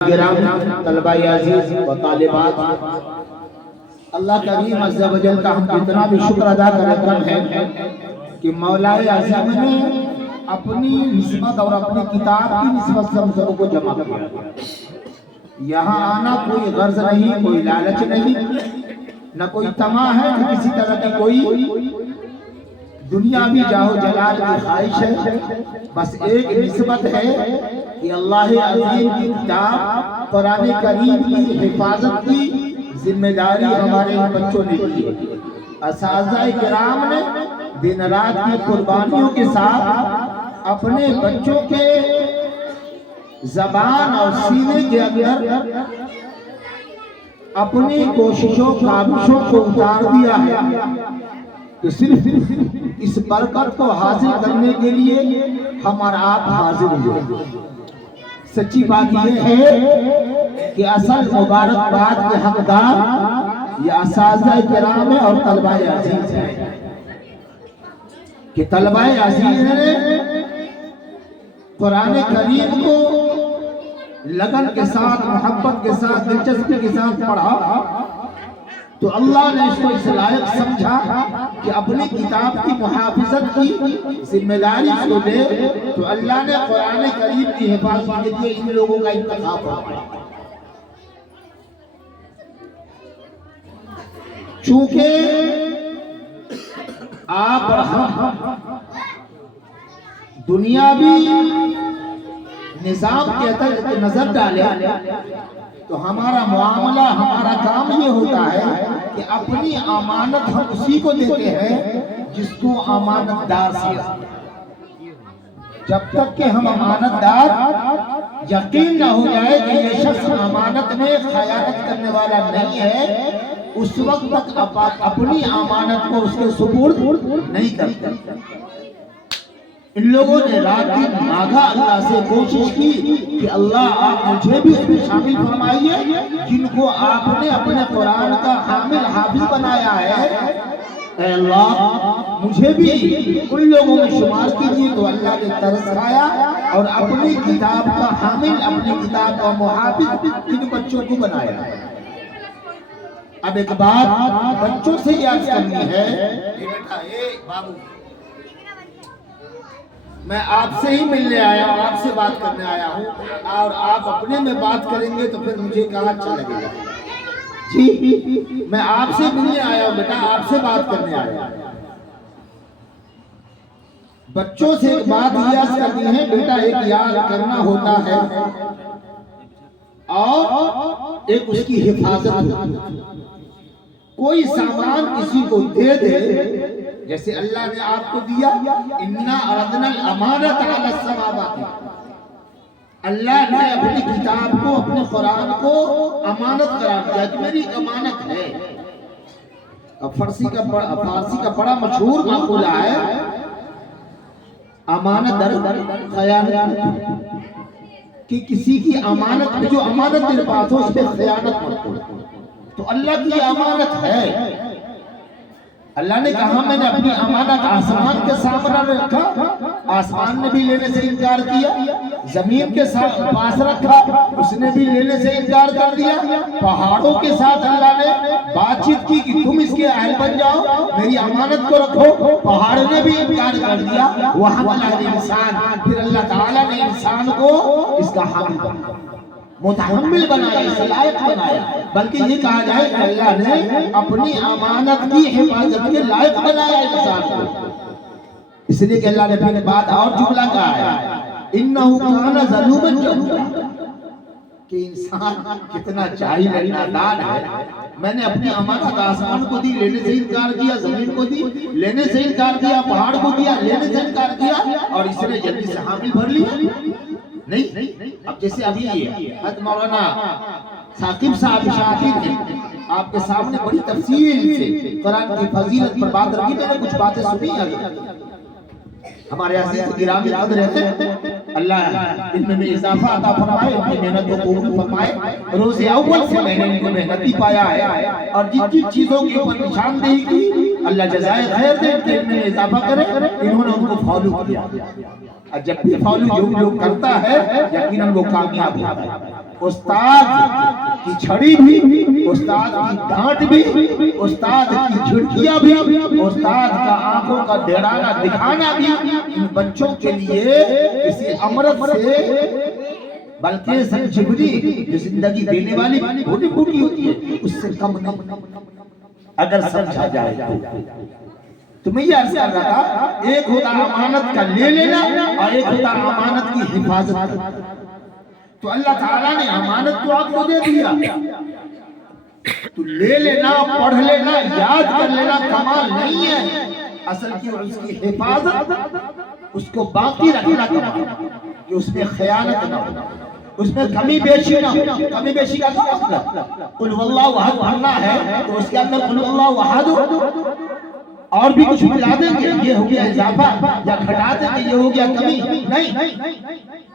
کرام طلبہ عزیز و طالبات، اللہ کریم عز و جل کا ہم اتنا بھی شکر ادا کرتے ہیں کہ مولا عظیم نے اپنی نسبت اور اپنی کتاب کی نسبت سے ہم سب کو جمع کیا۔ یہاں آنا کوئی غرض نہیں، کوئی لالچ نہیں، نہ کوئی طمع ہے، نہ کسی طرح کی کوئی دنیاوی جاہو جلال کی خواہش ہے، بس ایک نسبت ہے کہ اللہ عظیم کی کتاب قرآن کریم کی حفاظت کی ذمہ داری ہمارے بچوں نے کی ہے۔ اساتذہ کرام نے دن رات کی قربانیوں کے ساتھ اپنے بچوں کے زبان اور سینے کے اندر اپنی کوششوں کاوشوں کو اتار دیا ہے کہ صرف اس برکت کو حاصل کرنے کے لیے ہم اور آپ حاضر ہوئے۔ سچی بات یہ ہے کہ اصل مبارکباد کے حقدار یہ اساتذہ کرام ہیں اور طلبہ عزیز ہیں کہ طلبہ عزیز نے قرآن کریم کو لگن کے ساتھ، محبت کے ساتھ، دلچسپی کے ساتھ پڑھا تو اللہ نے اس کو اس لائق سمجھا کہ اپنی کتاب کی محافظت کی ذمہ داری اس کو دے، تو اللہ نے قرآن کریم کی حفاظت کے لیے ان لوگوں کا انتخاب فرمایا۔ چونکہ آپ اور ہم دنیاوی نظام کے تحت نظر ڈالیں تو ہمارا معاملہ، ہمارا کام یہ ہوتا ہے کہ اپنی امانت ہم اسی کو دیتے ہیں جس کو امانت دار سمجھتے ہیں۔ جب تک کہ ہم امانت دار یقین نہ ہو جائے کہ یہ شخص امانت میں خیانت کرنے والا نہیں ہے، اس وقت تک اپنی امانت کو اس کے سپرد نہیں کرتے۔ ان لوگوں نے رات دن مانگا اللہ سے، کوشش کی کہ اللہ آپ مجھے بھی اس میں شامل فرمائیے جن کو آپ نے اپنے قرآن کا حامل حافظ بنایا ہے۔ اے اللہ مجھے بھی ان لوگوں میں شمار کیجیے۔ تو اللہ نے ترس کھایا اور اپنی کتاب کا حامل، اپنی کتاب کا محافظ ان بچوں کو بنایا۔ اب ایک بات بچوں سے یاد کرنی ہے، بیٹا اے بابو، میں آپ سے ہی ملنے آیا ہوں، آپ سے بات کرنے آیا ہوں، اور آپ اپنے میں بات کریں گے تو پھر مجھے کہاں اچھا لگے گا؟ جی میں آپ سے ملنے آیا ہوں بیٹا، آپ سے بات کرنے آیا ہوں۔ بچوں سے ایک بات یاد کرنی ہے بیٹا، ایک یاد کرنا ہوتا ہے اور ایک اس کی حفاظت ہوتی ہے۔ کوئی سامان کسی کو دے دے، جیسے اللہ نے آپ کو دیا، اِنَّا عَرَضْنَا الْأَمَانَةَ عَلَى السَّمَاوَاتِ، اللہ نے اپنی کتاب کو، اپنے قرآن کو امانت قرار دیا کہ میری امانت ہے۔ اب فارسی کا بڑا مشہور مقولہ ہے، امانت در خیانت، کہ کسی کی امانت میں، جو امانت میرے پاس ہو اس پہ خیانت مت کرو۔ تو اللہ کی امانت ہے، اللہ نے کہا میں نے اپنی امانت آسمان کے سامنے رکھا، آسمان نے بھی لینے سے انکار کیا، زمین کے ساتھ پاس رکھا، اس نے بھی لینے سے انکار کر دیا، پہاڑوں کے ساتھ اللہ نے بات چیت کی کہ تم اس کے اہل بن جاؤ، میری امانت کو رکھو، پہاڑ نے بھی انکار کر دیا۔ وَحَمَلَهُ الْإِنسَانُ، پھر اللہ تعالیٰ نے انسان کو اس کا حامل بنایا، متحمل بنایا، اس لائق بنایا، بلکہ یہ کہا جائے کہ اللہ نے اپنی امانت کی حفاظت کے لائق بنایا انسان کو۔ اس لیے کہ اللہ نے پھر بات اور جملہ کہا ہے، اِنَّهُ كَانَ ظَلُومًا جَهُولًا، کہ انسان کتنا جاہل ہے، نادان ہے۔ میں نے اپنی امانت آسمان کو دی، لینے سے انکار کیا، زمین کو دی، لینے سے انکار کیا، پہاڑ کو دیا، لینے سے انکار کیا، اور اس نے جلدی سے حامل بھر لیا۔ نہیں، اب جیسے ابھی حضرت مولانا ثاقب صاحب شاکر نے آپ کے سامنے بڑی تفصیل سے قرآن کی فضیلت پر بات رکھی، میں نے کچھ باتیں سنی ہیں۔ ہمارے عزیز گرامی قدر ہیں، اللہ علم میں اضافہ عطا فرمائے، ان کی محنت کو قبول فرمائے۔ روز اول سے میں نے ان کو محنتی پایا ہے، اور جن جن چیزوں کے اوپر نشاندہی کی اللہ جزائے خیر دے، علم میں اضافہ کرے، انہوں نے ان کو فالو کیا۔ اور جب بھی فالو جو لوگ کرتا ہے یقیناً وہ کامیاب ہوتا ہے. استاد کی چھڑی بھی، استاد کی ڈانٹ بھی، استاد کی جھٹکیاں بھی، استاد کا آنکھوں کا ڈرانا دکھانا بھی ان بچوں کے لیے کسی امرت سے بلکہ سنجیونی جو زندگی دینے والی بوٹی بوٹی ہوتی ہے اس سے کم نہیں اگر سمجھا جائے تو میں یہ عرض کر رہا تھا ایک ہوتا امانت کا لے لینا اور ایک ہوتا امانت کی حفاظت. تو اللہ تعالیٰ نے امانت تو آپ کو دے دیا، تو لے لینا، پڑھ لینا، یاد کر لینا کمال نہیں ہے. اصل کی اس کی حفاظت، اس کو باقی رکھنا کمال کہ اس میں خیانت نہ ہو، اس میں کمی بیشی نہ ہو. کمی بیشی کا کیا مطلب؟ قل واللہ احد پڑھنا ہے تو اس کے اندر قل واللہ احد اور بھی کچھ ملا دیں گے یہ ہو گیا اضافہ، یا گھٹا دیں گے یہ ہو گیا کمی. نہیں،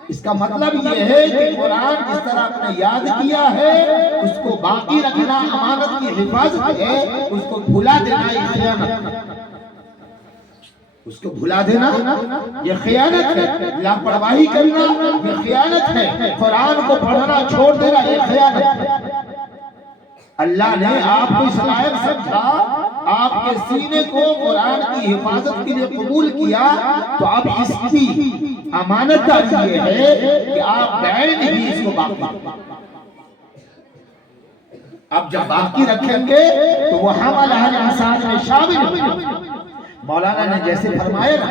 اس کا مطلب یہ ہے کہ قرآن جس طرح آپ نے یاد کیا ہے اس کو باقی رکھنا امانت کی حفاظت ہے، اس کو بھلا دینا یہ خیانت، اس کو بھلا دینا یہ خیانت ہے. لاپرواہی کرنا یہ خیانت ہے. قرآن کو پڑھنا چھوڑ دینا یہ خیانت ہے. اللہ نے آپ کو اس لائق سمجھا، آپ کے سینے کو قرآن کی حفاظت کے لیے قبول کیا، تو اب اس کی امانت داری یہ ہے کہ آپ بعین ہی اس کو باقی رکھیں. اب جب باقی رکھیں گے تو وہ حمل اہل انصار میں شامل ہیں. مولانا نے جیسے فرمایا نا،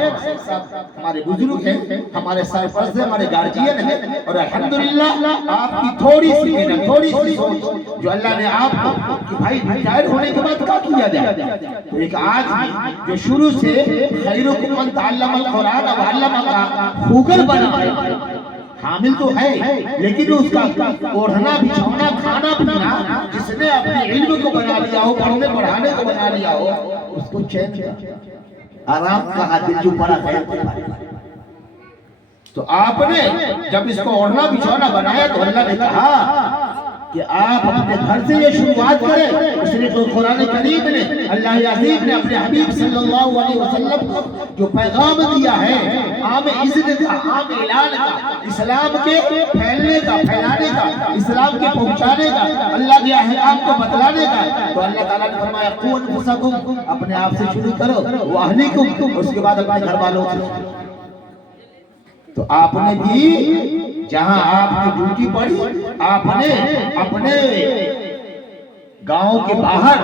ہمارے بزرگ ہیں، ہمارے سرپرست ہیں، ہمارے گارجین ہیں، اور الحمدللہ آپ کی تھوڑی سی محنت، تھوڑی سی سوچ جو اللہ نے آپ کو کہ بھائی ریٹائر ہونے کے بعد کیا کیا جائے. تو ایک آدمی جو شروع سے خیرکم من تعلم القرآن وعلمہ کا خوگر بنا ہے، حامل تو ہے لیکن اس کا اوڑھنا بچھونا کھانا پینا جس نے اپنے علم کو بنا لیا ہو، پڑھنے پڑھانے کو بنا لیا ہو، اس کو چین آرام کا دل جو پڑا ہے. تو آپ نے جب اس کو اوڑھنا بچھونا بنایا تو اللہ نے کہا کہ آپ اپنے گھر سے یہ شروعات کریں. اس نے تو قرآن کریم نے، اللہ عظیم نے اپنے حبیب صلی اللہ علیہ وسلم کو جو پیغام دیا ہے عام اذن کا، عام اعلان کا، اسلام کے پھیلنے کا، پھیلانے کا، اسلام کے پہنچانے کا، اللہ کے احکام کو بتلانے کا، تو اللہ تعالیٰ نے فرمایا قوا انفسکم، اپنے آپ سے شروع کرو، واہلیکم، اس کے بعد اپنے گھر والوں سے. تو آپ نے بھی جہاں آپ کی ڈیوٹی پڑی، آپ نے اپنے گاؤں کے باہر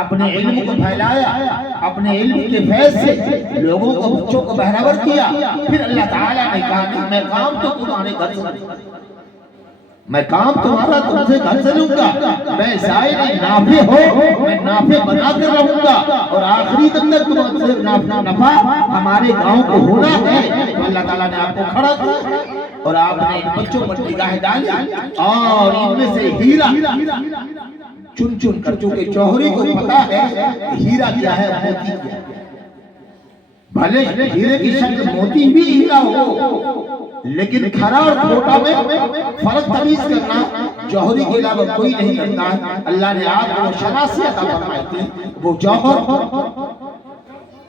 اپنے علم کو پھیلایا، اپنے علم کے فیض سے لوگوں کو، بچوں کو بہرور کیا. پھر اللہ تعالیٰ نے کہا کہ میں کام تو تمہارے گھر سے، میں کام تمہارا تم سے گھر سے لوں گا، میں زائد نافع ہو، میں نافع بنا کر رہوں گا، اور آخری دن تک تم سے نفع ہمارے گاؤں کو ہونا ہے. تو اللہ تعالیٰ نے آپ کو کھڑا کیا اور آپ نے ان بچوں پر نگاہ ڈالی اور ان میں سے ہیرا چن چن کر، چونکہ جوہری کو پتا ہے ہیرا کیا ہے، موتی کیا ہے. بھلے ہیرے کی شکل موتی بھی ہیرا ہو، لیکن کھرا اور کھوٹا میں فرق تمیز کرنا جوہری کے علاوہ کوئی نہیں کرتا ہے. اللہ نے آپ کو شناسی عطا فرمائی تھی، وہ جوہر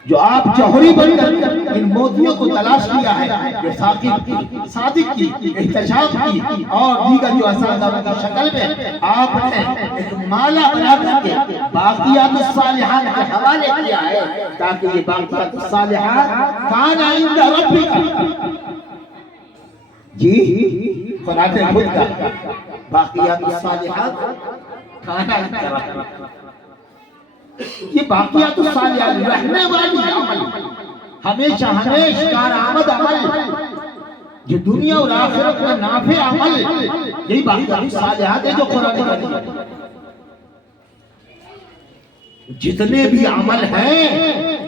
جو آپ جوہری بن کر ان موتیوں کو تلاش کیا ہے، جو ثاقب کی، صادق کی، احتشام کی اور دیگر جو اساتذہ کی شکل میں آپ نے ایک مالا بنا کر کے باقیات الصالحات کے حوالے کیا ہے، تاکہ یہ باقیات الصالحات کان عند ربک، جی قرآن خود کا باقیات الصالحات کان عند ربک، یہ باقیات الصالحات رہنے والی عمل، ہمیشہ ہمیش کارآمد عمل، جو دنیا اور آخرت میں نافع عمل، یہی باقیات الصالحات ہے جو قرآن کریم. جتنے بھی عمل ہیں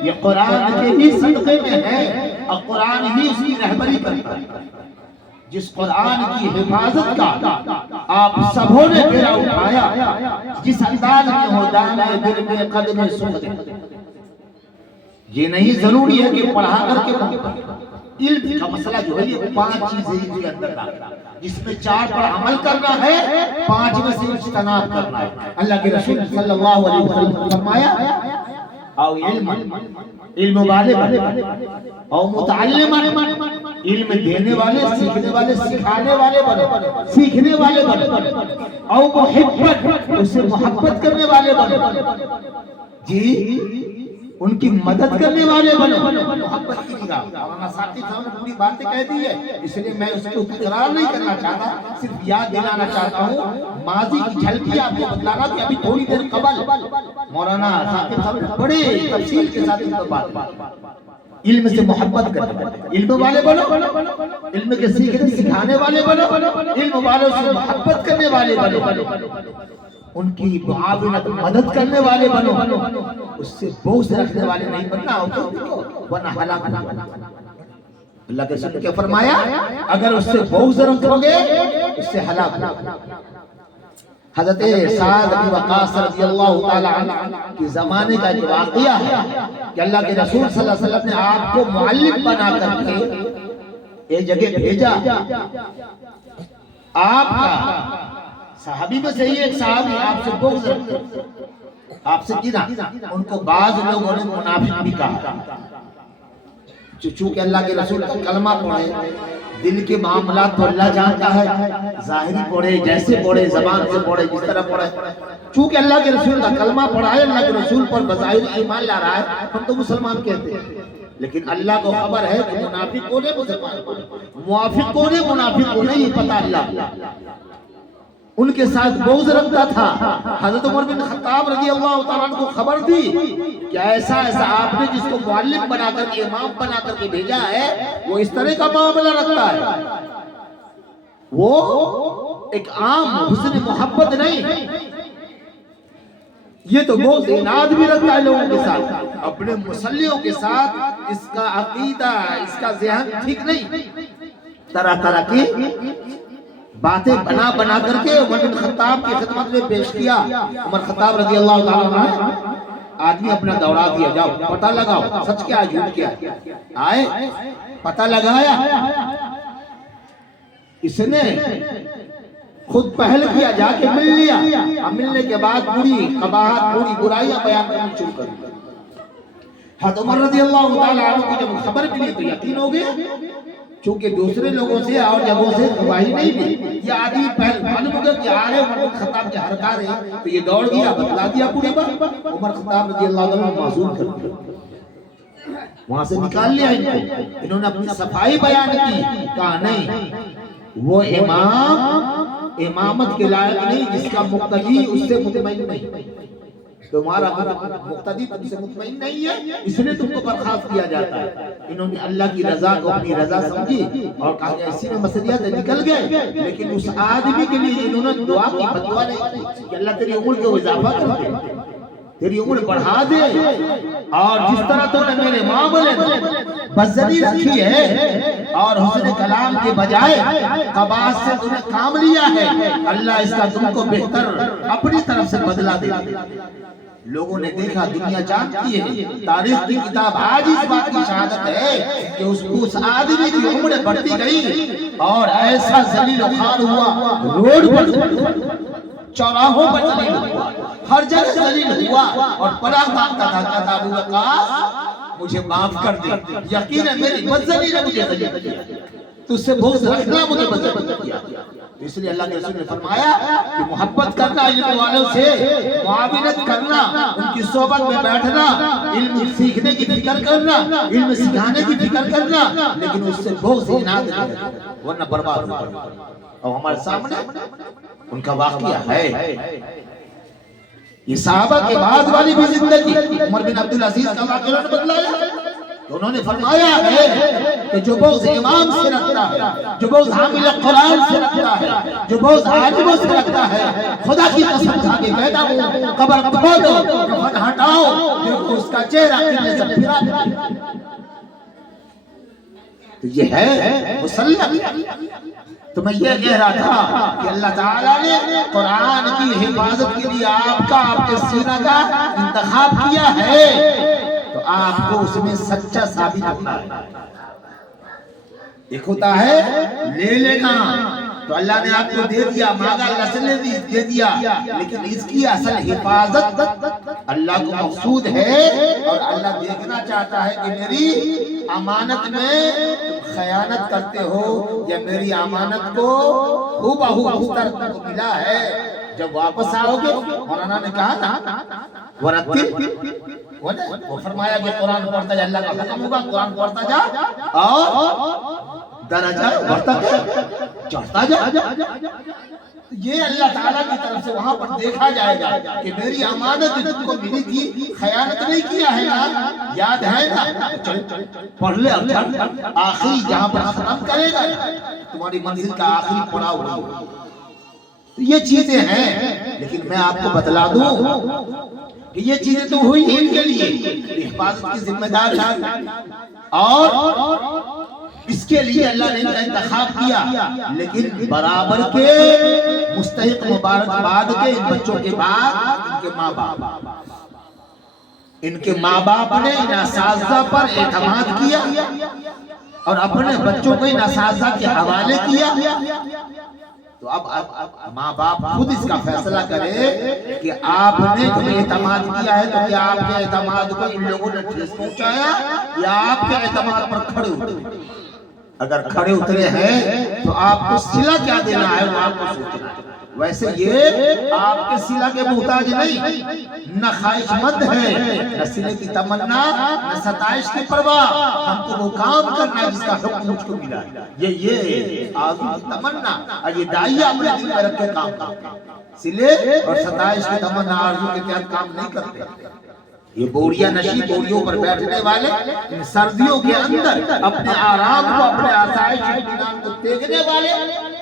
یہ قرآن کے ہی صدقے میں ہیں اور قرآن ہی اس کی رہبری کرتا ہے. جس قرآن کی حفاظت کا آپ سبوں نے بیڑا اٹھایا، جس انداز میں ہو دائیں دل میں قدم سن دے. یہ نہیں ضروری ہے کہ پڑھا کر کے علم کا مسئلہ جو ہے یہ 5 چیزیں کے اندر ڈالتا ہے، جس میں 4 پر عمل کرنا ہے، 5 میں سے اجتناب کرنا ہے. اللہ کے رسول صلی اللہ علیہ وسلم نے فرمایا او علم والے او متعلم، علم دینے والے، سیکھنے والے، سکھانے والے بنو، سیکھنے والے بنو، او محبت، اس سے محبت کرنے والے بنو، جی ان کی مدد کرنے والے بنو، محبت کی نگاہ۔ مولانا ثاقب صاحب نے پوری باتیں کہہ دی ہے، اس لیے میں اس کو تکرار نہیں کرنا چاہتا، صرف یاد دلانا چاہتا ہوں، ماضی کی جھلکی آپ کو بتلانا کہ ابھی تھوڑی دیر قبل مولانا ثاقب صاحب نے بڑے تفصیل کے ساتھ اس پر بات، علم سے محبت کرنا، علم والے بنو، علم کے سیکھنے سکھانے والے بنو، علم والوں سے محبت کرنے والے بنو، ان کی معاونت مدد کرنے والے بنو، اس سے بغض رکھنے والے نہیں بننا ورنہ ہلاک۔ اللہ کے رسول نے کیا فرمایا؟ اگر اس سے بغض رکھو گے اس سے ہلاک۔ حضرت سعد بن وقاص رضی اللہ تعالی عنہ کے زمانے کا ایک واقعہ ہے کہ اللہ کے رسول صلی اللہ علیہ وسلم نے آپ کو معلم بنا کر کے ایک جگہ بھیجا۔ آپ کا صحابی میں سے ہی ایک صحابی آپ سے بغض رکھتے، آپ سے گنا، ان کو بعض لوگوں نے منافق بھی کہا، چونکہ اللہ کے رسول کلمہ پڑھے، دل کے معاملات تو اللہ جانتا ہے، ظاہری پڑھے، جیسے پڑھے، زبان سے پڑھے، جس طرح پڑھے، چونکہ اللہ کے رسول کا کلمہ پڑھا ہے، اللہ کے رسول پر بظاہر ایمان لا رہا ہے، ہم تو مسلمان کہتے ہیں، لیکن اللہ کو خبر ہے کہ منافق کون ہے، مسلمان کون ہے، موافق کون ہے، منافق کون ہے، یہ پتہ اللہ ان کے ساتھ بغض رکھتا تھا۔ حضرت عمر بن خطاب رضی اللہ تعالیٰ عنہ کو خبر دی کہ ایسا آپ نے جس کو معلم بنا کر کے، امام بنا کر کے بھیجا ہے، وہ اس طرح کا معاملہ رکھتا ہے، وہ ایک عام حسن محبت نہیں، یہ تو بغض اناد بھی رکھتا ہے لوگوں کے ساتھ، اپنے مسلیوں کے ساتھ اس کا عقیدہ، اس کا ذہن ٹھیک نہیں، طرح طرح کی باتیں بنا بنا کر کے عمر بن خطاب کی خدمت میں پیش کیا۔ عمر خطاب رضی اللہ تعالیٰ عنہ آدمی اپنا دوڑا دیا، جاؤ پتہ لگاؤ سچ کیا ہے جھوٹ کیا ہے، آئے پتہ لگایا، اس نے خود پہل کیا، جا کے مل لیا، ملنے کے بعد پوری قباحت، پوری برائیاں بیان کرنی شروع کر دی۔ حضرت عمر رضی اللہ تعالیٰ عنہ کو جب خبر ملی تو یقین ہو گیا، چونکہ دوسرے لوگوں سے اور جگہوں سے گواہی نہیں دی، یہ آدمی پہل معلوم ہو گیا کہ عمر بن خطاب کے ہرکار ہے، تو یہ دوڑ گیا، بتلا دیا پوری بات، عمر خطاب رضی اللہ عنہ معصوم کر دیا، وہاں سے نکال لیا ان کو، انہوں نے اپنی صفائی بیان کی، کہا نہیں وہ امام امامت کے لائق نہیں جس کا مقتدی اس سے مطمئن نہیں، تمہارا مقتدی تم سے مطمئن نہیں ہے، اس لیے تم کو برخاست کیا جاتا ہے۔ انہوں نے اللہ کی رضا کو اپنی رضا سمجھی اور کہا کہ اسی میں مسئلیات نکل گئے، لیکن اس آدمی کے لیے انہوں نے دعا کی، بدعا نہیں کی کہ اللہ تیری عمر کو اضافہ کر دے، تیری عمر بڑھا دے، اور جس طرح تو نے میرے معاملے میں بزدلی رکھی ہے اور حسن کلام کے بجائے قباحت سے تو نے کام لیا ہے، اللہ اس کا تم کو بہتر اپنی طرف سے بدلہ دے۔ لوگوں نے دیکھا، دنیا جانتی ہے، تاریخ کی کتاب آج اس بات کی شہادت ہے کہ اس آدمی کی عمر بڑھتی گئی اور ایسا ذلیل و خوار ہوا، روڈ پر چوراہوں پر ذلیل ہوا، ہر جگہ ذلیل ہوا، اور پناہ مانگتا تھا، کہتا ابو وقاص مجھے معاف کر دے، یقین ہے میری بدزلی نے مجھے ذلیل کیا، تجھ سے بغض رکھنا مجھے بدزلی کیا۔ اس لیے اللہ کے رسول نے فرمایا کہ محبت کرنا، علم والوں سے معاونت کرنا، ان کی صحبت میں بیٹھنا، علم سیکھنے کی فکر کرنا، علم سکھانے کی فکر کرنا، لیکن اس سے بغض اناد نہیں، ورنہ برباد ہو جائے۔ اور ہمارے سامنے ان کا واقعہ ہے، یہ صحابہ کے بعد والی بھی زندگی، عمر بن عبدالعزیز کا واقعہ نے بدلایا، انہوں نے فرمایا ہے کہ جو بغض امام سے رکھتا ہے، جو بغض حامل قرآن سے رکھتا ہے، جو بغض عالموں سے رکھتا ہے، خدا کی قسم کھا کے کہتا ہوں قبر کھودو، کفن ہٹاؤ، دیکھو اس کا چہرہ قبلے سے پھرا ہے۔ تو یہ ہے مسلم۔ تو میں یہ کہہ رہا تھا کہ اللہ تعالیٰ نے قرآن کی حفاظت کے لیے آپ کا، آپ کے سینہ کا انتخاب کیا ہے، تو آپ کو اس میں سچا ثابت ہونا ہے۔ ایک ہوتا ہے لے لینا، تو اللہ نے آپ کو دے دیا، مانگا اللہ سے نے دے دیا، لیکن اس کی اصل حفاظت اللہ کو مقصود ہے، اور اللہ دیکھنا چاہتا ہے کہ میری امانت میں تم خیانت کرتے ہو یا میری امانت کو ہو اس طرح تم کو ملا ہے۔ جب واپس آؤ گے، مولانا نے کہا نا ورتل، وہ فرمایا کہ قرآن پڑھتا جا، اللہ کا حکم ہوگا قرآن پڑھتا جا اور درجہ بڑھتا چڑھتا جا۔ یہ اللہ تعالیٰ کی طرف سے وہاں پر دیکھا جائے گا کہ میری امانت تم کو ملی تھی، خیانت نہیں کیا ہے نا، یاد ہے نا، پڑھ لے آخری جہاں پر ختم کرے گا تمہاری منزل کا آخری پڑاؤ ہوگا۔ یہ چیزیں ہیں، لیکن میں آپ کو بتلا دوں کہ یہ چیزیں تو ہوئی ان کے لیے حفاظت کی ذمہ دار تھا، اور اس کے لیے اللہ نے ان کا انتخاب کیا، لیکن برابر کے مستحق مبارکباد کے ان بچوں کے بعد ان کے ماں باپ نے ان اساتذہ پر اعتماد کیا اور اپنے بچوں کو ان اساتذہ کے حوالے کیا۔ تو اب ماں باپ خود اس کا فیصلہ کرے کہ آپ نے جو اعتماد کیا ہے، تو کیا آپ کے اعتماد کو ان لوگوں نے ٹھیس پہنچایا یا آپ کے اعتماد پر کھڑے اترے؟ اگر کھڑے اترے ہیں تو آپ کو صلہ کیا دینا ہے وہ آپ کو سوچنا ہے۔ ویسے یہ آپ کے صلہ کے محتاج نہیں، نہ خواہش مند ہے، نہ صلے کی تمنا، نہ ستائش کی پرواہ، ہم کو وہ کام کرنا ہے جس کا حکم مجھ کو ملا ہے۔ یہ آرزو کی تمنا، اور یہ داعیہ اپنے دل میں رکھ کے کام کرتے ہیں۔ صلے اور ستائش کی تمنا آرزو کے تحت کام نہیں کرتے۔ یہ بوڑیا نشی، بوڑیوں پر بیٹھنے والے ان سردیوں کے اندر اپنے آرام کو، اپنے آسائش اطمینان کو دیکھنے والے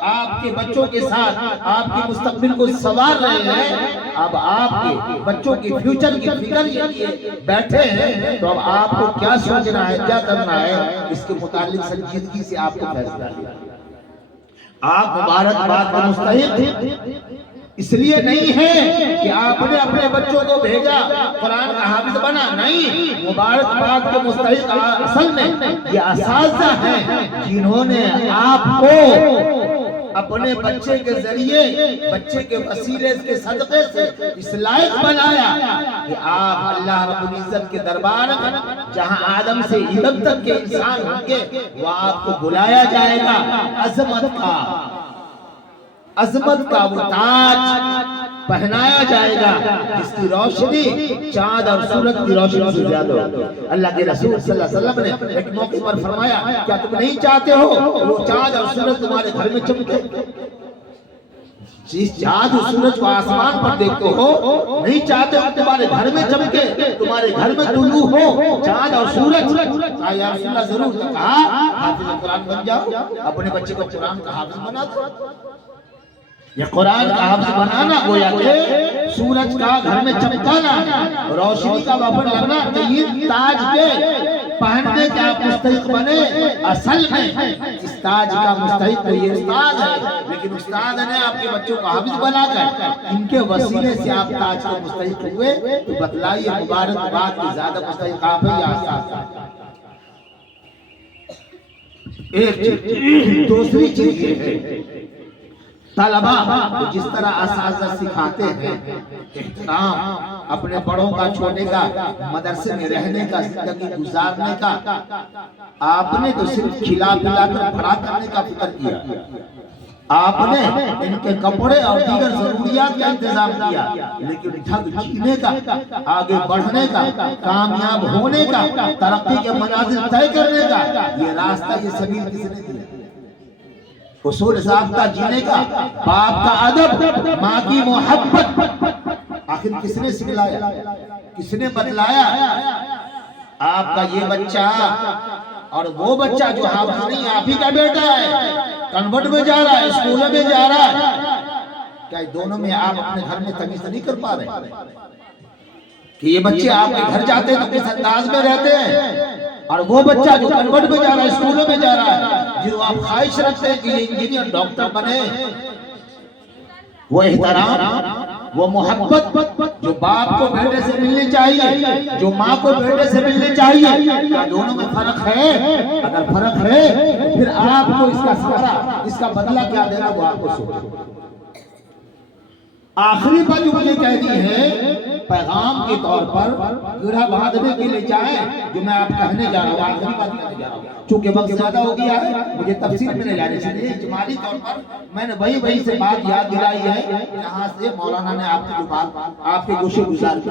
آپ کے بچوں کے ساتھ آپ کے مستقبل کو سنوار رہے ہیں۔ اب آپ کے بچوں کے فیوچر کی فکر کے لیے بیٹھے ہیں، تو اب آپ کو کیا سوچنا ہے، کیا کرنا ہے، اس کے متعلق سنجیدگی سے آپ کو فیصلہ لینا ہے۔ آپ مبارکباد کے مستحق اس لیے نہیں ہے کہ آپ نے اپنے بچوں کو بھیجا قرآن کا حافظ بنا، نہیں، مبارکباد کے مستحق اصل میں یہ اساتذہ ہیں جنہوں نے آپ کو اپنے بچے کے ذریعے، بچے کے وسیلے کے صدقے سے اس لائق بنایا کہ آپ اللہ رب العزت کے دربار میں جہاں آدم سے ادم تک کے انسان ہوں گے، وہ آپ کو بلایا جائے گا، عظمت کا وہ تاج پہنایا جائے گا جس کی روشنی چاند اور سورج کی روشنی سے زیادہ ہوگی۔ اللہ کے رسول صلی اللہ علیہ وسلم نے ایک موقع پر فرمایا، کیا تم نہیں چاہتے ہو وہ چاند اور سورج تمہارے گھر میں چمکے؟ جس چاند اور سورج کو آسمان پر دیکھتے ہو، نہیں چاہتے ہو تمہارے گھر میں چمکے، تمہارے گھر میں طلوع ہو چاند اور سورج؟ یا رسول اللہ ضرور، کہا حافظ قرآن بن جاؤ، اپنے بچے کو قرآن کا حافظ بنا دو۔ یہ قرآن کا حافظ بنانا گویا کہ سورج کا گھر میں چمکانا، روشنی کا وفر لگنا، یہ تاج کے پہننے کے آپ مستحق بنے۔ اصل میں اس تاج کا مستحق تو یہ استاد ہے، لیکن استاد نے آپ کے بچوں کو حافظ بنا کر ان کے وسیلے سے آپ تاج کے مستحق ہوئے، تو بتلائیے مبارکباد کی زیادہ مستحق آپ ہیں یا استاد؟ ایک چیز، دوسری چیز یہ ہے طلبہ جس طرح اساتذہ سکھاتے ہیں احترام، اپنے بڑوں کا، چھوٹے کا، مدرسے میں رہنے کا، زندگی گزارنے کا، آپ نے تو صرف کھلا پلا کر بڑا کرنے کا فکر کیا، آپ نے ان کے کپڑے اور دیگر ضروریات کا انتظام کیا، لیکن ڈھنگ جینے کا، آگے بڑھنے کا، کامیاب ہونے کا، ترقی کے منازل طے کرنے کا یہ راستہ، یہ سبیل کس نے دیا؟ اصول ضابطہ جینے کا، باپ کا ادب، ماں کی محبت، آخر کس نے سکھلایا، کس نے بتلایا؟ آپ کا یہ بچہ اور وہ بچہ جو حافظ نہیں، آپ ہی کا بیٹا ہے، کنورٹ میں جا رہا ہے، اسکولوں میں جا رہا ہے، کیا دونوں میں آپ اپنے گھر میں تمیز نہیں کر پا رہے کہ یہ بچے آپ کے گھر جاتے ہیں تو کس انداز میں رہتے ہیں، اور وہ بچہ جو کنورٹ میں جا رہا ہے، اسکولوں میں جا رہا ہے، جو آپ خواہش رکھتے ہیں کہ یہ انجینئر ڈاکٹر بنے، وہ احترام وہ محبت جو باپ کو بیٹے سے ملنی چاہیے، جو ماں کو بیٹے سے ملنی چاہیے، کیا دونوں میں فرق ہے؟ اگر فرق ہے پھر آپ کو اس کا سارا، اس کا بدلہ کیا دینا وہ آپ کو سوچو۔ آخری بات جو مجھے کہہ دی ہے پیغام کے طور پر گڑھا بہادری کے لے جائیں، جو میں آپ کہنے جا رہا ہوں، آخری بات کہنے جا رہا ہوں، چونکہ وقت زیادہ ہو گیا ہے مجھے تفصیل میں نہیں جانے چاہیے۔ اجمالی طور پر میں نے وہی سے بات یاد دلائی ہے جہاں سے مولانا نے آپ کی جو بات آپ کے گوشے گزار کی۔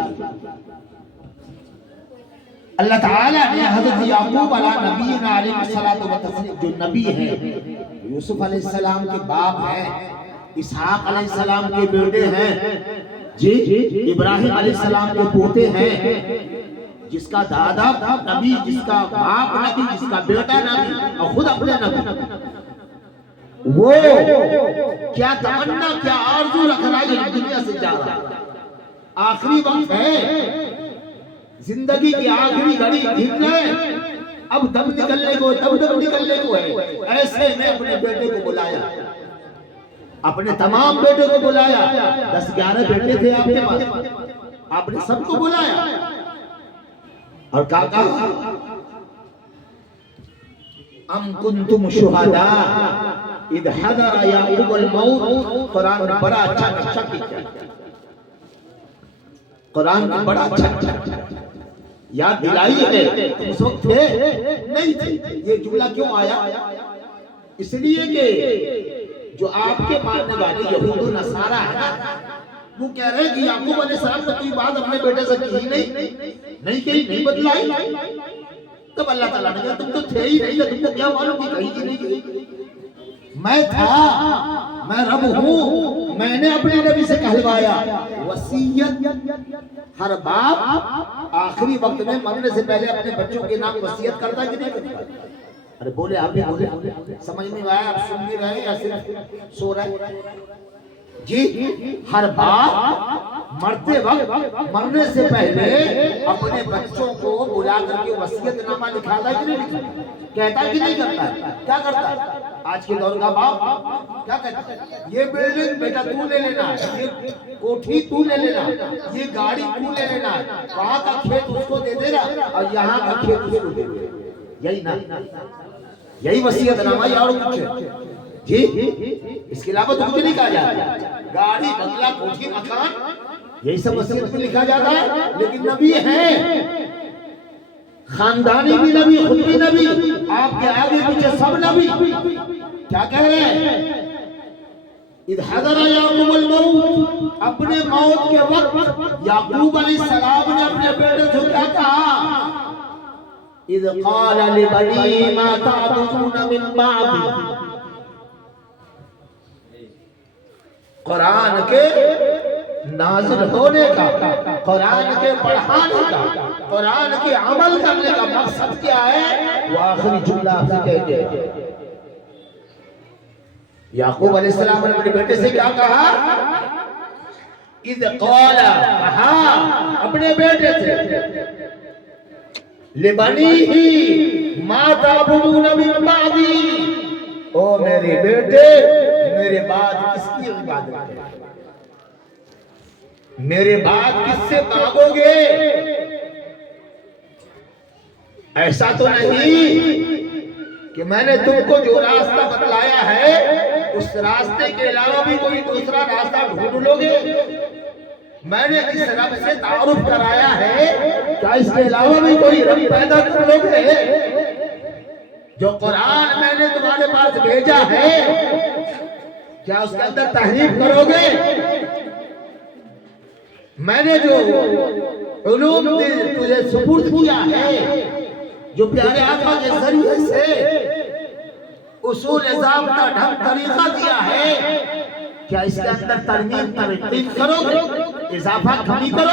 اللہ تعالیٰ نے حضرت یعقوب علیہ نبینا علیہ الصلوۃ والتسلیم جو نبی ہیں، یوسف علیہ السلام کے باپ ہیں، اسحاق علیہ السلام کے بیٹے ہیں، جی ابراہیم علیہ السلام کے پوتے ہیں، جس کا دادا نبی، جس کا باپ نبی، جس کا بیٹا نبی اور خود اپنے نبی، وہ کیا تمنا، کیا آرزو رکھ رہا ہے دنیا سے جا رہا ہے، آخری وقت ہے، زندگی کی آخری گھڑی گھن ہے، اب دم نکلنے کو، دم نکلنے کو ہے، ایسے میں اپنے بیٹے کو بلایا، اپنے تمام بیٹوں کو بلایا، 10-11 بیٹے تھے آپ کے پاس، آپ نے سب کو بلایا اور کہا ام کنتم شہداء اذ حضر یعقوب الموت۔ قرآن بڑا اچھا نقشہ کیا، قرآن کی بڑا اچھا یاد دلائی ہے، اس وقت تھے نہیں تھے۔ یہ جملہ کیوں آیا؟ اس لیے کہ جو آپ کے ماننے والے یہود و نصارہ ہیں وہ کہہ رہے ہیں کہ یعقوب علیہ السلام نے کوئی بات اپنے بیٹے سے کی نہیں کہی، نہیں بتلائی۔ تب اللہ تعالیٰ نے کہا تم تو تھے ہی نہیں، تم کو کیا معلوم کہ کہی کی نہیں کہی؟ میں تھا، میں رب ہوں، میں نے اپنے نبی سے کہلوایا۔ وصیت ہر باپ آخری وقت میں مرنے سے پہلے اپنے بچوں کے نام وصیت کرتا کہ نہیں کرتا؟ ارے بولے آپ بھی بولے، سمجھ نہیں آیا؟ آپ سن نہیں رہے یا صرف سو رہے؟ جی ہر باپ مرتے وقت، مرنے سے پہلے اپنے بچوں کو بلا کر کے وصیت نامہ لکھاتا ہے کہ نہیں لکھاتا؟ کہتا کہ نہیں کرتا ہے؟ کیا کرتا ہے آج کے دور کا باپ؟ کیا کہتا ہے؟ یہ بلڈنگ بیٹا تو لے لینا، یہ کوٹھی تو لے لینا، یہ گاڑی تو لے لینا، وہاں کا کھیت اس کو دے دینا اور یہاں کا کھیت اس کو دے دینا۔ یہی نا، یہی وصیت نامہ یا اور کچھ ہے؟ جی اس کے علاوہ تو کچھ نہیں کہا جاتا۔ گاڑی، بنگلہ، کوٹھی، مکان، یہی سب وصیت میں لکھا جاتا ہے۔ لیکن نبی ہے، خاندانی بھی نبی، خود بھی نبی، آپ کے آگے پیچھے سب نبی۔ کیا کہہ رہے ہیں؟ اذ حضر یعقوب الموت، اپنے موت کے وقت یعقوب علیہ السلام نے اپنے بیٹے سے کیا کہا؟ اذ قال لبنی ما تعبدون من بعدی۔ قرآن کے نازل ہونے کا، قرآن کے پڑھانے کا، قرآن کے عمل کرنے کا مقصد کیا ہے؟ وہ آخری جملہ آپ سے کہتے ہیں۔ یعقوب علیہ السلام نے اپنے بیٹے سے کیا کہا؟ اذ قال، کہا اپنے بیٹے سے، لبنی ما تعبدون من بعدی، او میرے بیٹے میرے بعد کس کی عبادت ہے؟ میرے بعد کس سے مانگو گے؟ ایسا تو نہیں کہ میں نے تم کو جو راستہ بتلایا ہے اس راستے کے علاوہ بھی کوئی دوسرا راستہ ڈھونڈ لو گے؟ میں نے اس رب سے تعارف کرایا ہے، کیا اس کے علاوہ بھی کوئی رب پیدا کر لو گے؟ جو قرآن میں نے تمہارے پاس بھیجا ہے کیا اس کے اندر تحریف کرو گے؟ میں نے جو علوم تجھے سپرد کیا ہے، جو پیارے آقا کے ذریعے سے اصول ضابطہ ڈھنگ طریقہ دیا ہے، کیا اس کے اندر ترمیم ترقیم کرو گے؟ اضافہ کمی کرو گے؟